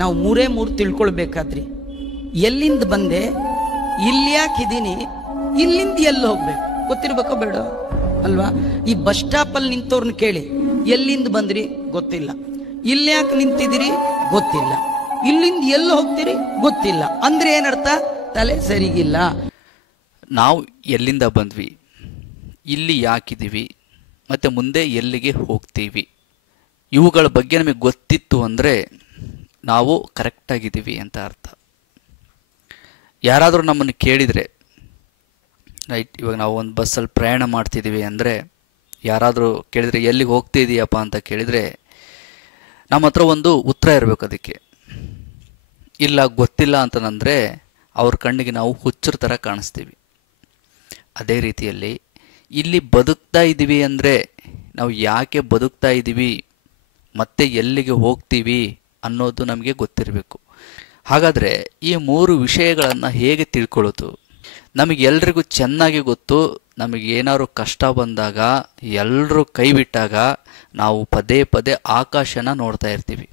ನಾವು ಮೂರೇ ಮೂರು ತಿಳ್ಕೊಳ್ಬೇಕಾದ್ರಿ. ಎಲ್ಲಿಂದ ಬಂದೆ, ಇಲ್ಲಿ ಯಾಕಿದ್ದೀನಿ, ಇಲ್ಲಿಂದ ಎಲ್ಲಿ ಹೋಗ್ಬೇಕು ಗೊತ್ತಿರ್ಬೇಕೋ ಬೇಡ ಅಲ್ವಾ? ಈ ಬಸ್ ಸ್ಟಾಪಲ್ಲಿ ನಿಂತವ್ರನ್ನ ಕೇಳಿ, ಎಲ್ಲಿಂದ ಬಂದ್ರಿ ಗೊತ್ತಿಲ್ಲ, ಇಲ್ಲಿ ಯಾಕೆ ನಿಂತಿದ್ದೀರಿ ಗೊತ್ತಿಲ್ಲ, ಇಲ್ಲಿಂದ ಎಲ್ಲಿ ಹೋಗ್ತೀರಿ ಗೊತ್ತಿಲ್ಲ ಅಂದ್ರೆ ಏನರ್ಥ? ತಲೆ ಸರಿಗಿಲ್ಲ. ನಾವು ಎಲ್ಲಿಂದ ಬಂದ್ವಿ, ಇಲ್ಲಿ ಯಾಕಿದ್ದೀವಿ, ಮತ್ತು ಮುಂದೆ ಎಲ್ಲಿಗೆ ಹೋಗ್ತೀವಿ, ಇವುಗಳ ಬಗ್ಗೆ ನಮಗೆ ಗೊತ್ತಿತ್ತು ಅಂದರೆ ನಾವು ಕರೆಕ್ಟಾಗಿದ್ದೀವಿ ಅಂತ ಅರ್ಥ. ಯಾರಾದರೂ ನಮ್ಮನ್ನು ಕೇಳಿದರೆ, ರೈಟ್, ಇವಾಗ ನಾವು ಒಂದು ಬಸ್ಸಲ್ಲಿ ಪ್ರಯಾಣ ಮಾಡ್ತಿದ್ದೀವಿ ಅಂದರೆ ಯಾರಾದರೂ ಕೇಳಿದರೆ ಎಲ್ಲಿಗೆ ಹೋಗ್ತಿದ್ದೀಯಪ್ಪ ಅಂತ ಕೇಳಿದರೆ ನಮ್ಮ ಹತ್ರ ಒಂದು ಉತ್ತರ ಇರಬೇಕು ಅದಕ್ಕೆ. ಇಲ್ಲ ಗೊತ್ತಿಲ್ಲ ಅಂತಂದರೆ ಅವ್ರ ಕಣ್ಣಿಗೆ ನಾವು ಹುಚ್ಚರ ಥರ ಕಾಣಿಸ್ತೀವಿ. ಅದೇ ರೀತಿಯಲ್ಲಿ ಇಲ್ಲಿ ಬದುಕ್ತಾ ಇದ್ದೀವಿ ಅಂದರೆ ನಾವು ಯಾಕೆ ಬದುಕ್ತಾ ಇದ್ದೀವಿ ಮತ್ತೆ ಎಲ್ಲಿಗೆ ಹೋಗ್ತೀವಿ ಅನ್ನೋದು ನಮಗೆ ಗೊತ್ತಿರಬೇಕು. ಹಾಗಾದರೆ ಈ ಮೂರು ವಿಷಯಗಳನ್ನು ಹೇಗೆ ತಿಳ್ಕೊಳ್ಳೋದು? ನಮಗೆಲ್ರಿಗೂ ಚೆನ್ನಾಗಿ ಗೊತ್ತು, ನಮಗೇನಾದ್ರು ಕಷ್ಟ ಬಂದಾಗ, ಎಲ್ಲರೂ ಕೈ ಬಿಟ್ಟಾಗ ನಾವು ಪದೇ ಪದೇ ಆಕಾಶನ ನೋಡ್ತಾ ಇರ್ತೀವಿ.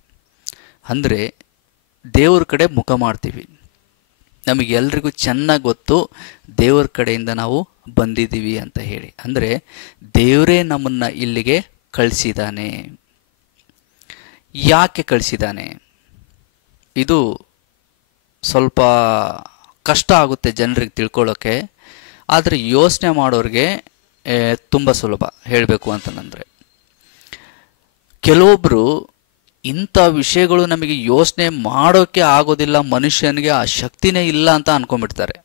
ಅಂದರೆ ದೇವ್ರ ಕಡೆ ಮುಖ ಮಾಡ್ತೀವಿ. ನಮಗೆಲ್ರಿಗೂ ಚೆನ್ನಾಗಿ ಗೊತ್ತು ದೇವ್ರ ಕಡೆಯಿಂದ ನಾವು ಬಂದಿದ್ದೀವಿ ಅಂತ ಹೇಳಿ. ಅಂದರೆ ದೇವರೇ ನಮ್ಮನ್ನು ಇಲ್ಲಿಗೆ ಕಳಿಸಿದ್ದಾನೆ. ಯಾಕೆ ಕಳಿಸಿದ್ದಾನೆ? ಇದು ಸ್ವಲ್ಪ ಕಷ್ಟ ಆಗುತ್ತೆ ಜನರಿಗೆ ತಿಳ್ಕೊಳ್ಳೋಕ್ಕೆ. ಆದರೆ ಯೋಚನೆ ಮಾಡೋರಿಗೆ ತುಂಬ ಸುಲಭ ಹೇಳಬೇಕು ಅಂತಂದರೆ. ಕೆಲವೊಬ್ಬರು ಇಂಥ ವಿಷಯಗಳು ನಮಗೆ ಯೋಚನೆ ಮಾಡೋಕ್ಕೆ ಆಗೋದಿಲ್ಲ, ಮನುಷ್ಯನಿಗೆ ಆ ಶಕ್ತಿನೇ ಇಲ್ಲ ಅಂತ ಅಂದ್ಕೊಂಡ್ಬಿಡ್ತಾರೆ.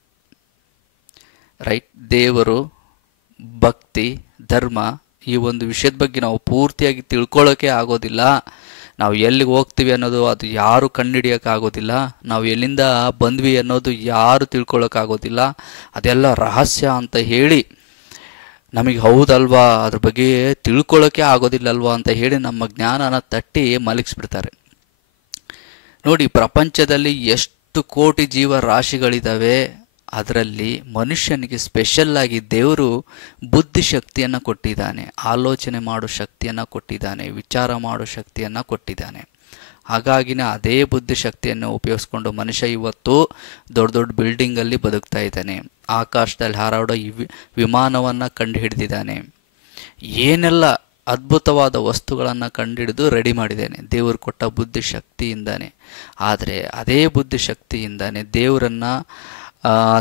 ರೈಟ್, ದೇವರು, ಭಕ್ತಿ, ಧರ್ಮ ಈ ಒಂದು ವಿಷಯದ ಬಗ್ಗೆ ನಾವು ಪೂರ್ತಿಯಾಗಿ ತಿಳ್ಕೊಳ್ಳೋಕ್ಕೆ ಆಗೋದಿಲ್ಲ. ನಾವು ಎಲ್ಲಿಗೆ ಹೋಗ್ತೀವಿ ಅನ್ನೋದು ಅದು ಯಾರು ಕಂಡುಹಿಡಿಯೋಕ್ಕಾಗೋದಿಲ್ಲ. ನಾವು ಎಲ್ಲಿಂದ ಬಂದ್ವಿ ಅನ್ನೋದು ಯಾರು ತಿಳ್ಕೊಳ್ಳೋಕ್ಕಾಗೋದಿಲ್ಲ. ಅದೆಲ್ಲ ರಹಸ್ಯ ಅಂತ ಹೇಳಿ ನಮಗೆ ಹೌದಲ್ವಾ, ಅದ್ರ ಬಗ್ಗೆ ತಿಳ್ಕೊಳ್ಳೋಕ್ಕೆ ಆಗೋದಿಲ್ಲಲ್ವಾ ಅಂತ ಹೇಳಿ ನಮ್ಮ ಜ್ಞಾನನ ತಟ್ಟಿ ಮಲಗಿಸ್ಬಿಡ್ತಾರೆ. ನೋಡಿ, ಪ್ರಪಂಚದಲ್ಲಿ ಎಷ್ಟು ಕೋಟಿ ಜೀವರಾಶಿಗಳಿದ್ದಾವೆ. ಅದರಲ್ಲಿ ಮನುಷ್ಯನಿಗೆ ಸ್ಪೆಷಲ್ಲಾಗಿ ದೇವರು ಬುದ್ಧಿಶಕ್ತಿಯನ್ನು ಕೊಟ್ಟಿದ್ದಾನೆ, ಆಲೋಚನೆ ಮಾಡೋ ಶಕ್ತಿಯನ್ನು ಕೊಟ್ಟಿದ್ದಾನೆ, ವಿಚಾರ ಮಾಡೋ ಶಕ್ತಿಯನ್ನು ಕೊಟ್ಟಿದ್ದಾನೆ. ಹಾಗಾಗಿನೇ ಅದೇ ಬುದ್ಧಿಶಕ್ತಿಯನ್ನು ಉಪಯೋಗಿಸ್ಕೊಂಡು ಮನುಷ್ಯ ಇವತ್ತು ದೊಡ್ಡ ದೊಡ್ಡ ಬಿಲ್ಡಿಂಗಲ್ಲಿ ಬದುಕ್ತಾ ಇದ್ದಾನೆ, ಆಕಾಶದಲ್ಲಿ ಹಾರಾಡೋ ವಿಮಾನವನ್ನು ಕಂಡು ಹಿಡಿದಿದ್ದಾನೆ, ಏನೆಲ್ಲ ಅದ್ಭುತವಾದ ವಸ್ತುಗಳನ್ನು ಕಂಡುಹಿಡಿದು ರೆಡಿ ಮಾಡಿದ್ದಾನೆ ದೇವರು ಕೊಟ್ಟ ಬುದ್ಧಿಶಕ್ತಿಯಿಂದಾನೆ. ಆದರೆ ಅದೇ ಬುದ್ಧಿಶಕ್ತಿಯಿಂದಾನೆ ದೇವರನ್ನು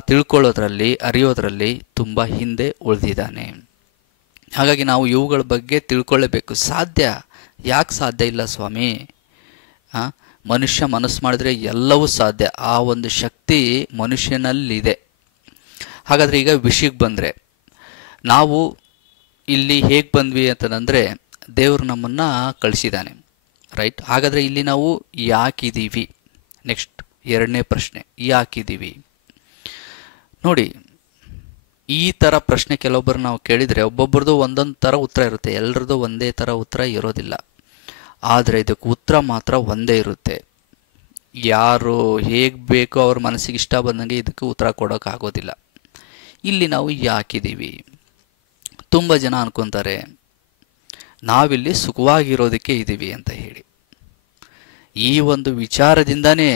ತಿಳ್ಕೊಳ್ಳೋದ್ರಲ್ಲಿ, ಅರಿಯೋದ್ರಲ್ಲಿ ತುಂಬ ಹಿಂದೆ ಉಳಿದಿದ್ದಾನೆ. ಹಾಗಾಗಿ ನಾವು ಇವುಗಳ ಬಗ್ಗೆ ತಿಳ್ಕೊಳ್ಳೇಬೇಕು. ಸಾಧ್ಯ? ಯಾಕೆ ಸಾಧ್ಯ ಇಲ್ಲ ಸ್ವಾಮಿ? ಮನುಷ್ಯ ಮನಸ್ಸು ಮಾಡಿದರೆ ಎಲ್ಲವೂ ಸಾಧ್ಯ. ಆ ಒಂದು ಶಕ್ತಿ ಮನುಷ್ಯನಲ್ಲಿದೆ. ಹಾಗಾದರೆ ಈಗ ವಿಷಯಕ್ಕೆ ಬಂದರೆ, ನಾವು ಇಲ್ಲಿ ಹೇಗೆ ಬಂದ್ವಿ ಅಂತಂದರೆ ದೇವರು ನಮ್ಮನ್ನು ಕಳಿಸಿದ್ದಾನೆ. ರೈಟ್, ಹಾಗಾದರೆ ಇಲ್ಲಿ ನಾವು ಯಾಕಿದ್ದೀವಿ? ನೆಕ್ಸ್ಟ್ ಎರಡನೇ ಪ್ರಶ್ನೆ, ಯಾಕಿದ್ದೀವಿ? ನೋಡಿ, ಈ ಥರ ಪ್ರಶ್ನೆ ಕೆಲವೊಬ್ಬರು ನಾವು ಕೇಳಿದರೆ ಒಬ್ಬೊಬ್ರದ್ದು ಒಂದೊಂದು ಥರ ಉತ್ತರ ಇರುತ್ತೆ. ಎಲ್ಲರದ್ದು ಒಂದೇ ಥರ ಉತ್ತರ ಇರೋದಿಲ್ಲ. ಆದರೆ ಇದಕ್ಕೆ ಉತ್ತರ ಮಾತ್ರ ಒಂದೇ ಇರುತ್ತೆ. ಯಾರು ಹೇಗೆ ಬೇಕೋ ಅವ್ರ ಮನಸ್ಸಿಗೆ ಇಷ್ಟ ಬಂದಂಗೆ ಇದಕ್ಕೆ ಉತ್ತರ ಕೊಡೋಕ್ಕಾಗೋದಿಲ್ಲ. ಇಲ್ಲಿ ನಾವು ಯಾಕಿದ್ದೀವಿ? ತುಂಬ ಜನ ಅನ್ಕೊತಾರೆ ನಾವಿಲ್ಲಿ ಸುಖವಾಗಿರೋದಕ್ಕೆ ಇದ್ದೀವಿ ಅಂತ ಹೇಳಿ. ಈ ಒಂದು ವಿಚಾರದಿಂದನೇ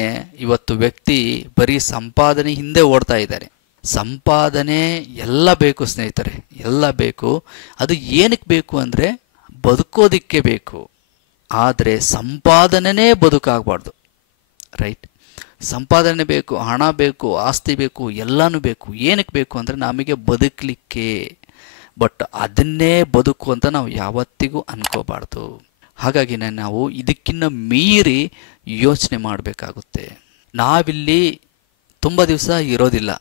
ಇವತ್ತು ವ್ಯಕ್ತಿ ಬರೀ ಸಂಪಾದನೆ ಹಿಂದೆ ಓಡ್ತಾ ಇದ್ದಾರೆ. ಸಂಪಾದನೆ ಎಲ್ಲ ಬೇಕು ಸ್ನೇಹಿತರೆ, ಎಲ್ಲ ಬೇಕು. ಅದು ಏನಕ್ಕೆ ಬೇಕು ಅಂದರೆ ಬದುಕೋದಿಕ್ಕೆ ಬೇಕು. ಆದರೆ ಸಂಪಾದನೆನೇ ಬದುಕಾಗಬಾರ್ದು. ರೈಟ್, ಸಂಪಾದನೆ ಬೇಕು, ಹಣ ಬೇಕು, ಆಸ್ತಿ ಬೇಕು, ಎಲ್ಲನೂ ಬೇಕು. ಏನಕ್ಕೆ ಬೇಕು ಅಂದರೆ ನಮಗೆ ಬದುಕಲಿಕ್ಕೆ. ಬಟ್ ಅದನ್ನೇ ಬದುಕು ಅಂತ ನಾವು ಯಾವತ್ತಿಗೂ ಅನ್ಕೋಬಾರ್ದು. ಹಾಗಾಗಿ ನಾವು ಇದಕ್ಕಿಂತ ಮೀರಿ ಯೋಚನೆ ಮಾಡಬೇಕಾಗುತ್ತೆ. ನಾವಿಲ್ಲಿ ತುಂಬ ದಿವಸ ಇರೋದಿಲ್ಲ.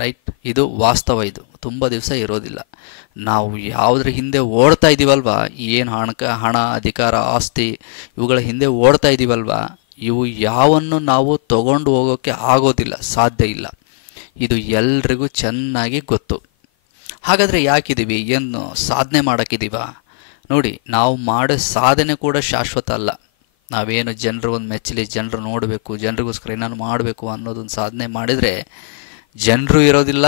ರೈಟ್, ಇದು ವಾಸ್ತವ. ಇದು ತುಂಬ ದಿವಸ ಇರೋದಿಲ್ಲ. ನಾವು ಯಾವುದ್ರ ಹಿಂದೆ ಓಡ್ತಾ ಇದ್ದೀವಲ್ವ, ಏನು ಹಣ, ಅಧಿಕಾರ, ಆಸ್ತಿ ಇವುಗಳ ಹಿಂದೆ ಓಡ್ತಾ ಇದ್ದೀವಲ್ವ, ಇವು ಯಾವನ್ನು ನಾವು ತಗೊಂಡು ಹೋಗೋಕ್ಕೆ ಆಗೋದಿಲ್ಲ, ಸಾಧ್ಯ ಇಲ್ಲ. ಇದು ಎಲ್ರಿಗೂ ಚೆನ್ನಾಗಿ ಗೊತ್ತು. ಹಾಗಾದರೆ ಯಾಕಿದ್ದೀವಿ? ಏನು ಸಾಧನೆ ಮಾಡೋಕ್ಕಿದ್ದೀವ? ನೋಡಿ, ನಾವು ಮಾಡೋ ಸಾಧನೆ ಕೂಡ ಶಾಶ್ವತ ಅಲ್ಲ. ನಾವೇನು ಜನರು ಒಂದು ಮೆಚ್ಚಲಿ, ಜನರು ನೋಡಬೇಕು, ಜನರಿಗೋಸ್ಕರ ಏನಾದ್ರು ಮಾಡಬೇಕು ಅನ್ನೋದೊಂದು ಸಾಧನೆ ಮಾಡಿದರೆ ಜನರು ಇರೋದಿಲ್ಲ,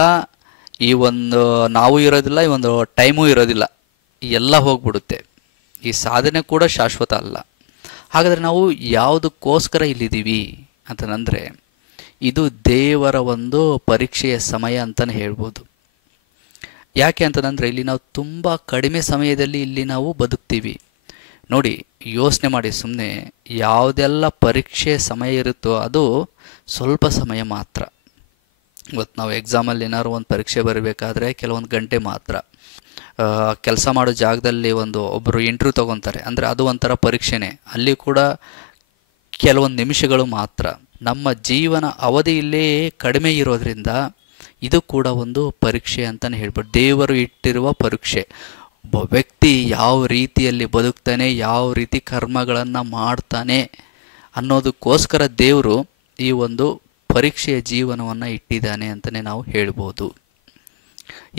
ಈ ಒಂದು ನಾವು ಇರೋದಿಲ್ಲ, ಈ ಒಂದು ಟೈಮೂ ಇರೋದಿಲ್ಲ, ಎಲ್ಲ ಹೋಗ್ಬಿಡುತ್ತೆ. ಈ ಸಾಧನೆ ಕೂಡ ಶಾಶ್ವತ ಅಲ್ಲ. ಹಾಗಾದರೆ ನಾವು ಯಾವುದಕ್ಕೋಸ್ಕರ ಇಲ್ಲಿದ್ದೀವಿ ಅಂತಂದರೆ ಇದು ದೇವರ ಒಂದು ಪರೀಕ್ಷೆಯ ಸಮಯ ಅಂತಲೇ ಹೇಳ್ಬೋದು. ಯಾಕೆ ಅಂತಂದರೆ ಇಲ್ಲಿ ನಾವು ತುಂಬ ಕಡಿಮೆ ಸಮಯದಲ್ಲಿ ಇಲ್ಲಿ ನಾವು ಬದುಕ್ತೀವಿ. ನೋಡಿ, ಯೋಚನೆ ಮಾಡಿ ಸುಮ್ಮನೆ, ಯಾವುದೆಲ್ಲ ಪರೀಕ್ಷೆ ಸಮಯ ಇರುತ್ತೋ ಅದು ಸ್ವಲ್ಪ ಸಮಯ ಮಾತ್ರ. ಇವತ್ತು ನಾವು ಎಕ್ಸಾಮಲ್ಲಿ ಏನಾದ್ರು ಒಂದು ಪರೀಕ್ಷೆ ಬರಬೇಕಾದ್ರೆ ಕೆಲವೊಂದು ಗಂಟೆ ಮಾತ್ರ. ಕೆಲಸ ಮಾಡೋ ಜಾಗದಲ್ಲಿ ಒಬ್ಬರು ಇಂಟರ್ವ್ಯೂ ತೊಗೊತಾರೆ ಅಂದರೆ ಅದು ಒಂಥರ ಪರೀಕ್ಷೆನೇ, ಅಲ್ಲಿ ಕೂಡ ಕೆಲವೊಂದು ನಿಮಿಷಗಳು ಮಾತ್ರ. ನಮ್ಮ ಜೀವನ ಅವಧಿ ಇಲ್ಲೇ ಕಡಿಮೆ ಇರೋದ್ರಿಂದ ಇದು ಕೂಡ ಒಂದು ಪರೀಕ್ಷೆ ಅಂತಲೇ ಹೇಳ್ಬೋದು. ದೇವರು ಇಟ್ಟಿರುವ ಪರೀಕ್ಷೆ. ಒಬ್ಬ ವ್ಯಕ್ತಿ ಯಾವ ರೀತಿಯಲ್ಲಿ ಬದುಕ್ತಾನೆ, ಯಾವ ರೀತಿ ಕರ್ಮಗಳನ್ನು ಮಾಡ್ತಾನೆ ಅನ್ನೋದಕ್ಕೋಸ್ಕರ ದೇವರು ಈ ಒಂದು ಪರೀಕ್ಷೆಯ ಜೀವನವನ್ನು ಇಟ್ಟಿದ್ದಾನೆ ಅಂತಲೇ ನಾವು ಹೇಳ್ಬೋದು.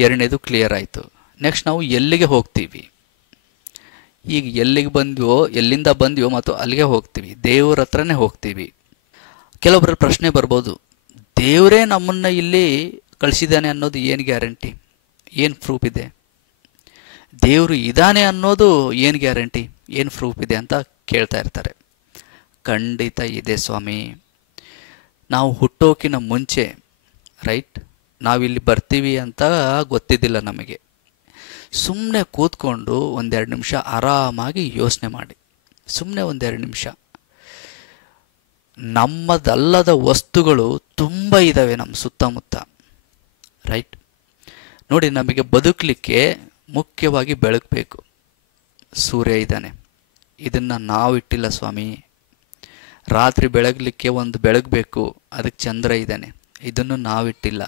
ಎರಡನೇದು ಕ್ಲಿಯರ್ ಆಯಿತು. ನೆಕ್ಸ್ಟ್ ನಾವು ಎಲ್ಲಿಗೆ ಹೋಗ್ತೀವಿ? ಈಗ ಎಲ್ಲಿಗೆ ಬಂದ್ವೋ, ಎಲ್ಲಿಂದ ಬಂದ್ವೋ ಮತ್ತು ಅಲ್ಲಿಗೆ ಹೋಗ್ತೀವಿ, ದೇವ್ರ ಹತ್ರನೇ ಹೋಗ್ತೀವಿ. ಕೆಲವೊಬ್ಬರ ಪ್ರಶ್ನೆ ಬರ್ಬೋದು, ದೇವರೇ ನಮ್ಮನ್ನು ಇಲ್ಲಿ ಕಳಿಸಿದ್ದಾನೆ ಅನ್ನೋದು ಏನು ಗ್ಯಾರಂಟಿ, ಏನು ಪ್ರೂಫ್ ಇದೆ? ದೇವರು ಇದ್ದಾನೆ ಅನ್ನೋದು ಏನು ಗ್ಯಾರಂಟಿ, ಏನು ಪ್ರೂಫ್ ಇದೆ ಅಂತ ಕೇಳ್ತಾ ಇರ್ತಾರೆ. ಖಂಡಿತ ಇದೆ ಸ್ವಾಮಿ. ನಾವು ಹುಟ್ಟೋಕಿನ ಮುಂಚೆ ನಾವಿಲ್ಲಿ ಬರ್ತೀವಿ ಅಂತ ಗೊತ್ತಿದ್ದಿಲ್ಲ ನಮಗೆ. ಸುಮ್ಮನೆ ಕೂತ್ಕೊಂಡು ಒಂದೆರಡು ನಿಮಿಷ ಆರಾಮಾಗಿ ಯೋಚನೆ ಮಾಡಿ. ಸುಮ್ಮನೆ ಒಂದೆರಡು ನಿಮಿಷ. ನಮ್ಮದಲ್ಲದ ವಸ್ತುಗಳು ತುಂಬ ಇದ್ದಾವೆ ನಮ್ಮ ಸುತ್ತಮುತ್ತ. ನೋಡಿ, ನಮಗೆ ಬದುಕಲಿಕ್ಕೆ ಮುಖ್ಯವಾಗಿ ಬೆಳಕು ಬೇಕು. ಸೂರ್ಯ ಇದ್ದಾನೆ, ಇದನ್ನು ನಾವು ಇಟ್ಟಿಲ್ಲ ಸ್ವಾಮಿ. ರಾತ್ರಿ ಬೆಳಗಲಿಕ್ಕೆ ಒಂದು ಬೆಳಕು ಬೇಕು, ಅದಕ್ಕೆ ಚಂದ್ರ ಇದ್ದಾನೆ, ಇದನ್ನು ನಾವಿಟ್ಟಿಲ್ಲ.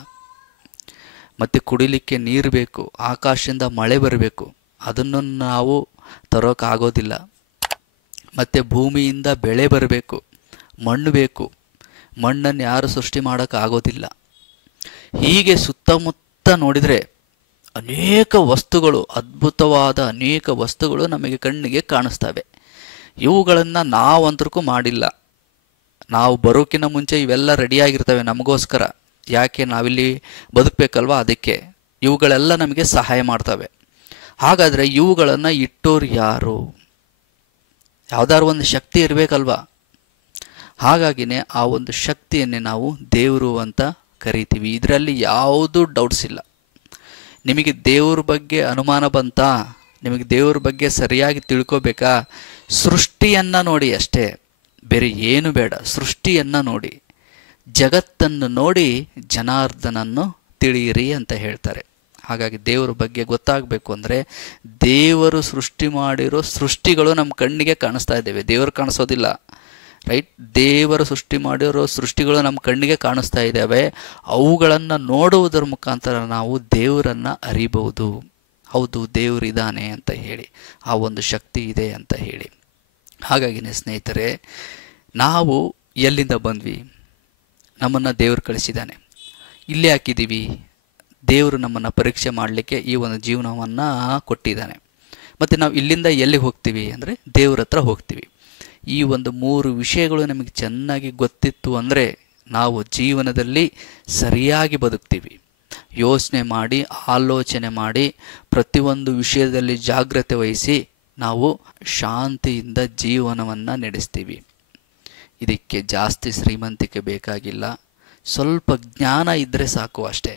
ಮತ್ತು ಕುಡಿಲಿಕ್ಕೆ ನೀರು ಬೇಕು, ಆಕಾಶದಿಂದ ಮಳೆ ಬರಬೇಕು, ಅದನ್ನು ನಾವು ತರೋಕ್ಕಾಗೋದಿಲ್ಲ. ಮತ್ತು ಭೂಮಿಯಿಂದ ಬೆಳೆ ಬರಬೇಕು, ಮಣ್ಣು ಬೇಕು, ಮಣ್ಣನ್ನು ಯಾರು ಸೃಷ್ಟಿ ಮಾಡೋಕ್ಕಾಗೋದಿಲ್ಲ. ಹೀಗೆ ಸುತ್ತಮುತ್ತ ನೋಡಿದರೆ ಅನೇಕ ವಸ್ತುಗಳು, ಅದ್ಭುತವಾದ ಅನೇಕ ವಸ್ತುಗಳು ನಮಗೆ ಕಣ್ಣಿಗೆ ಕಾಣಿಸ್ತವೆ. ಇವುಗಳನ್ನು ನಾವಂತೂ ಮಾಡಿಲ್ಲ. ನಾವು ಬರೋಕ್ಕಿಂತ ಮುಂಚೆ ಇವೆಲ್ಲ ರೆಡಿಯಾಗಿರ್ತವೆ ನಮಗೋಸ್ಕರ. ಯಾಕೆ? ನಾವಿಲ್ಲಿ ಬದುಕಬೇಕಲ್ವ, ಅದಕ್ಕೆ ಇವುಗಳೆಲ್ಲ ನಮಗೆ ಸಹಾಯ ಮಾಡ್ತವೆ. ಹಾಗಾದರೆ ಇವುಗಳನ್ನು ಇಟ್ಟೋರು ಯಾರು? ಯಾವುದಾದ್ರು ಒಂದು ಶಕ್ತಿ ಇರಬೇಕಲ್ವ. ಹಾಗಾಗಿನೇ ಆ ಒಂದು ಶಕ್ತಿಯನ್ನೇ ನಾವು ದೇವರು ಅಂತ ಕರಿತೀವಿ. ಇದರಲ್ಲಿ ಯಾವುದೂ ಡೌಟ್ಸ್ ಇಲ್ಲ. ನಿಮಗೆ ದೇವ್ರ ಬಗ್ಗೆ ಅನುಮಾನ ಬಂತಾ? ನಿಮಗೆ ದೇವ್ರ ಬಗ್ಗೆ ಸರಿಯಾಗಿ ತಿಳ್ಕೋಬೇಕಾ? ಸೃಷ್ಟಿಯನ್ನು ನೋಡಿ ಅಷ್ಟೇ, ಬೇರೆ ಏನು ಬೇಡ. ಸೃಷ್ಟಿಯನ್ನು ನೋಡಿ, ಜಗತ್ತನ್ನು ನೋಡಿ ಜನಾರ್ದನನ್ನು ತಿಳಿಯಿರಿ ಅಂತ ಹೇಳ್ತಾರೆ. ಹಾಗಾಗಿ ದೇವರ ಬಗ್ಗೆ ಗೊತ್ತಾಗಬೇಕು ಅಂದರೆ ದೇವರು ಸೃಷ್ಟಿ ಮಾಡಿರೋ ಸೃಷ್ಟಿಗಳು ನಮ್ಮ ಕಣ್ಣಿಗೆ ಕಾಣಿಸ್ತಾ ಇದ್ದೇವೆ, ದೇವರು ಕಾಣಿಸೋದಿಲ್ಲ. ದೇವರು ಸೃಷ್ಟಿ ಮಾಡಿರೋ ಸೃಷ್ಟಿಗಳು ನಮ್ಮ ಕಣ್ಣಿಗೆ ಕಾಣಿಸ್ತಾ ಇದ್ದಾವೆ. ಅವುಗಳನ್ನು ನೋಡುವುದರ ಮುಖಾಂತರ ನಾವು ದೇವರನ್ನು ಅರಿಬಹುದು. ಹೌದು, ದೇವರಿದ್ದಾನೆ ಅಂತ ಹೇಳಿ, ಆ ಒಂದು ಶಕ್ತಿ ಇದೆ ಅಂತ ಹೇಳಿ. ಹಾಗಾಗಿನೇ ಸ್ನೇಹಿತರೆ, ನಾವು ಎಲ್ಲಿಂದ ಬಂದ್ವಿ? ನಮ್ಮನ್ನು ದೇವರು ಕಳಿಸಿದ್ದಾನೆ. ಇಲ್ಲೇ ಹಾಕಿದ್ದೀವಿ. ದೇವರು ನಮ್ಮನ್ನು ಪರೀಕ್ಷೆ ಮಾಡಲಿಕ್ಕೆ ಈ ಒಂದು ಜೀವನವನ್ನು ಕೊಟ್ಟಿದ್ದಾನೆ. ಮತ್ತು ನಾವು ಇಲ್ಲಿಂದ ಎಲ್ಲಿಗೆ ಹೋಗ್ತೀವಿ ಅಂದರೆ ದೇವ್ರ ಹತ್ರ ಹೋಗ್ತೀವಿ. ಈ ಒಂದು 3 ವಿಷಯಗಳು ನಮಗೆ ಚೆನ್ನಾಗಿ ಗೊತ್ತಿತ್ತು ಅಂದರೆ ನಾವು ಜೀವನದಲ್ಲಿ ಸರಿಯಾಗಿ ಬದುಕ್ತೀವಿ. ಯೋಚನೆ ಮಾಡಿ, ಆಲೋಚನೆ ಮಾಡಿ, ಪ್ರತಿಯೊಂದು ವಿಷಯದಲ್ಲಿ ಜಾಗ್ರತೆ ವಹಿಸಿ ನಾವು ಶಾಂತಿಯಿಂದ ಜೀವನವನ್ನು ನಡೆಸ್ತೀವಿ. ಇದಕ್ಕೆ ಜಾಸ್ತಿ ಶ್ರೀಮಂತಿಕೆ ಬೇಕಾಗಿಲ್ಲ, ಸ್ವಲ್ಪ ಜ್ಞಾನ ಇದ್ದರೆ ಸಾಕು ಅಷ್ಟೇ.